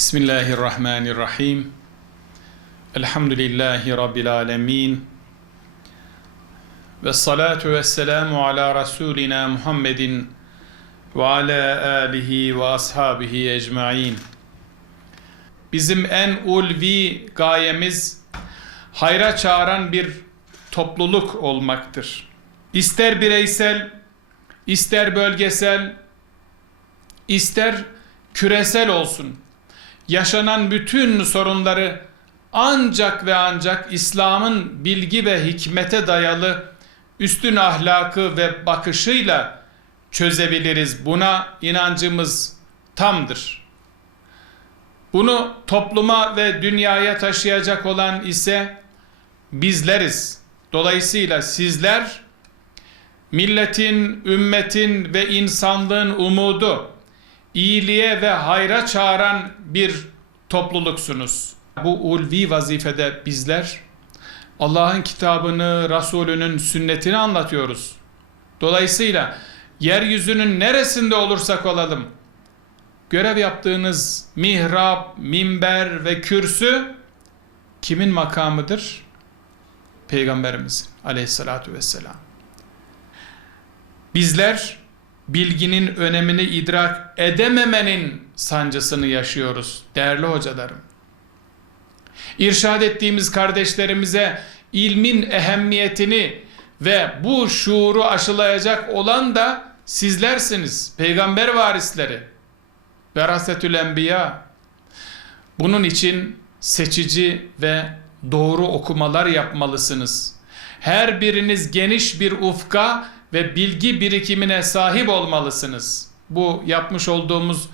Bismillahirrahmanirrahim. Elhamdülillahi Rabbil alemin. Ve salatu ve selamu ala Resulina Muhammedin ve ala alihi ve ashabihi ecmain. Bizim en ulvi gayemiz hayra çağıran bir topluluk olmaktır. İster bireysel, ister bölgesel, ister küresel olsun. Yaşanan bütün sorunları ancak ve ancak İslam'ın bilgi ve hikmete dayalı üstün ahlakı ve bakışıyla çözebiliriz. Buna inancımız tamdır. Bunu topluma ve dünyaya taşıyacak olan ise bizleriz. Dolayısıyla sizler milletin, ümmetin ve insanlığın umudu, iyiliğe ve hayra çağıran bir topluluksunuz. Bu ulvi vazifede bizler Allah'ın kitabını, Resulünün sünnetini anlatıyoruz. Dolayısıyla yeryüzünün neresinde olursak olalım, görev yaptığınız mihrap, minber ve kürsü kimin makamıdır? Peygamberimizin aleyhissalatu vesselam. Bizler bilginin önemini idrak edememenin sancısını yaşıyoruz değerli hocalarım. İrşad ettiğimiz kardeşlerimize ilmin ehemmiyetini ve bu şuuru aşılayacak olan da sizlersiniz. Peygamber varisleri. Verasetül Enbiya. Bunun için seçici ve doğru okumalar yapmalısınız. Her biriniz geniş bir ufka ve bilgi birikimine sahip olmalısınız. Bu yapmış olduğumuz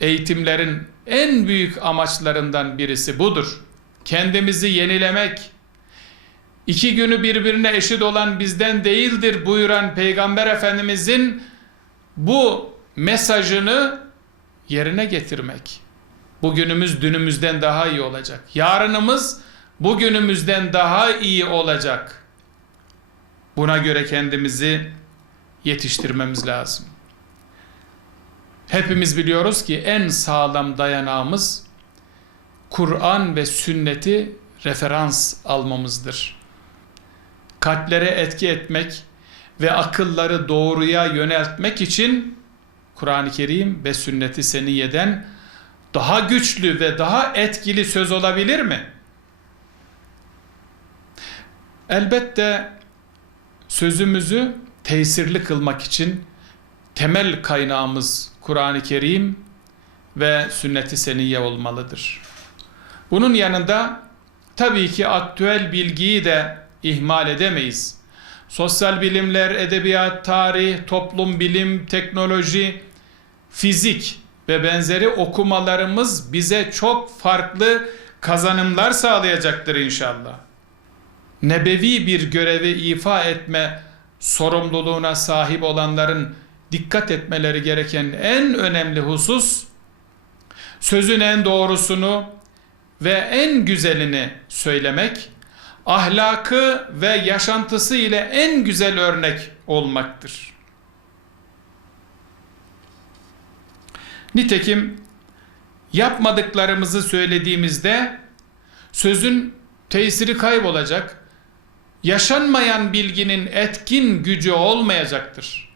eğitimlerin en büyük amaçlarından birisi budur. Kendimizi yenilemek, iki günü birbirine eşit olan bizden değildir buyuran Peygamber Efendimizin bu mesajını yerine getirmek. Bugünümüz dünümüzden daha iyi olacak. Yarınımız bugünümüzden daha iyi olacak. Buna göre kendimizi yetiştirmemiz lazım. Hepimiz biliyoruz ki en sağlam dayanağımız Kur'an ve sünneti referans almamızdır. Kalplere etki etmek ve akılları doğruya yöneltmek için Kur'an-ı Kerim ve sünneti seniyeden daha güçlü ve daha etkili söz olabilir mi? Elbette sözümüzü tesirli kılmak için temel kaynağımız Kur'an-ı Kerim ve sünnet-i seniyye olmalıdır. Bunun yanında tabii ki aktüel bilgiyi de ihmal edemeyiz. Sosyal bilimler, edebiyat, tarih, toplum bilim, teknoloji, fizik ve benzeri okumalarımız bize çok farklı kazanımlar sağlayacaktır inşallah. Nebevi bir görevi ifa etme sorumluluğuna sahip olanların dikkat etmeleri gereken en önemli husus sözün en doğrusunu ve en güzelini söylemek, ahlakı ve yaşantısı ile en güzel örnek olmaktır. Nitekim yapmadıklarımızı söylediğimizde sözün tesiri kaybolacak, yaşanmayan bilginin etkin gücü olmayacaktır.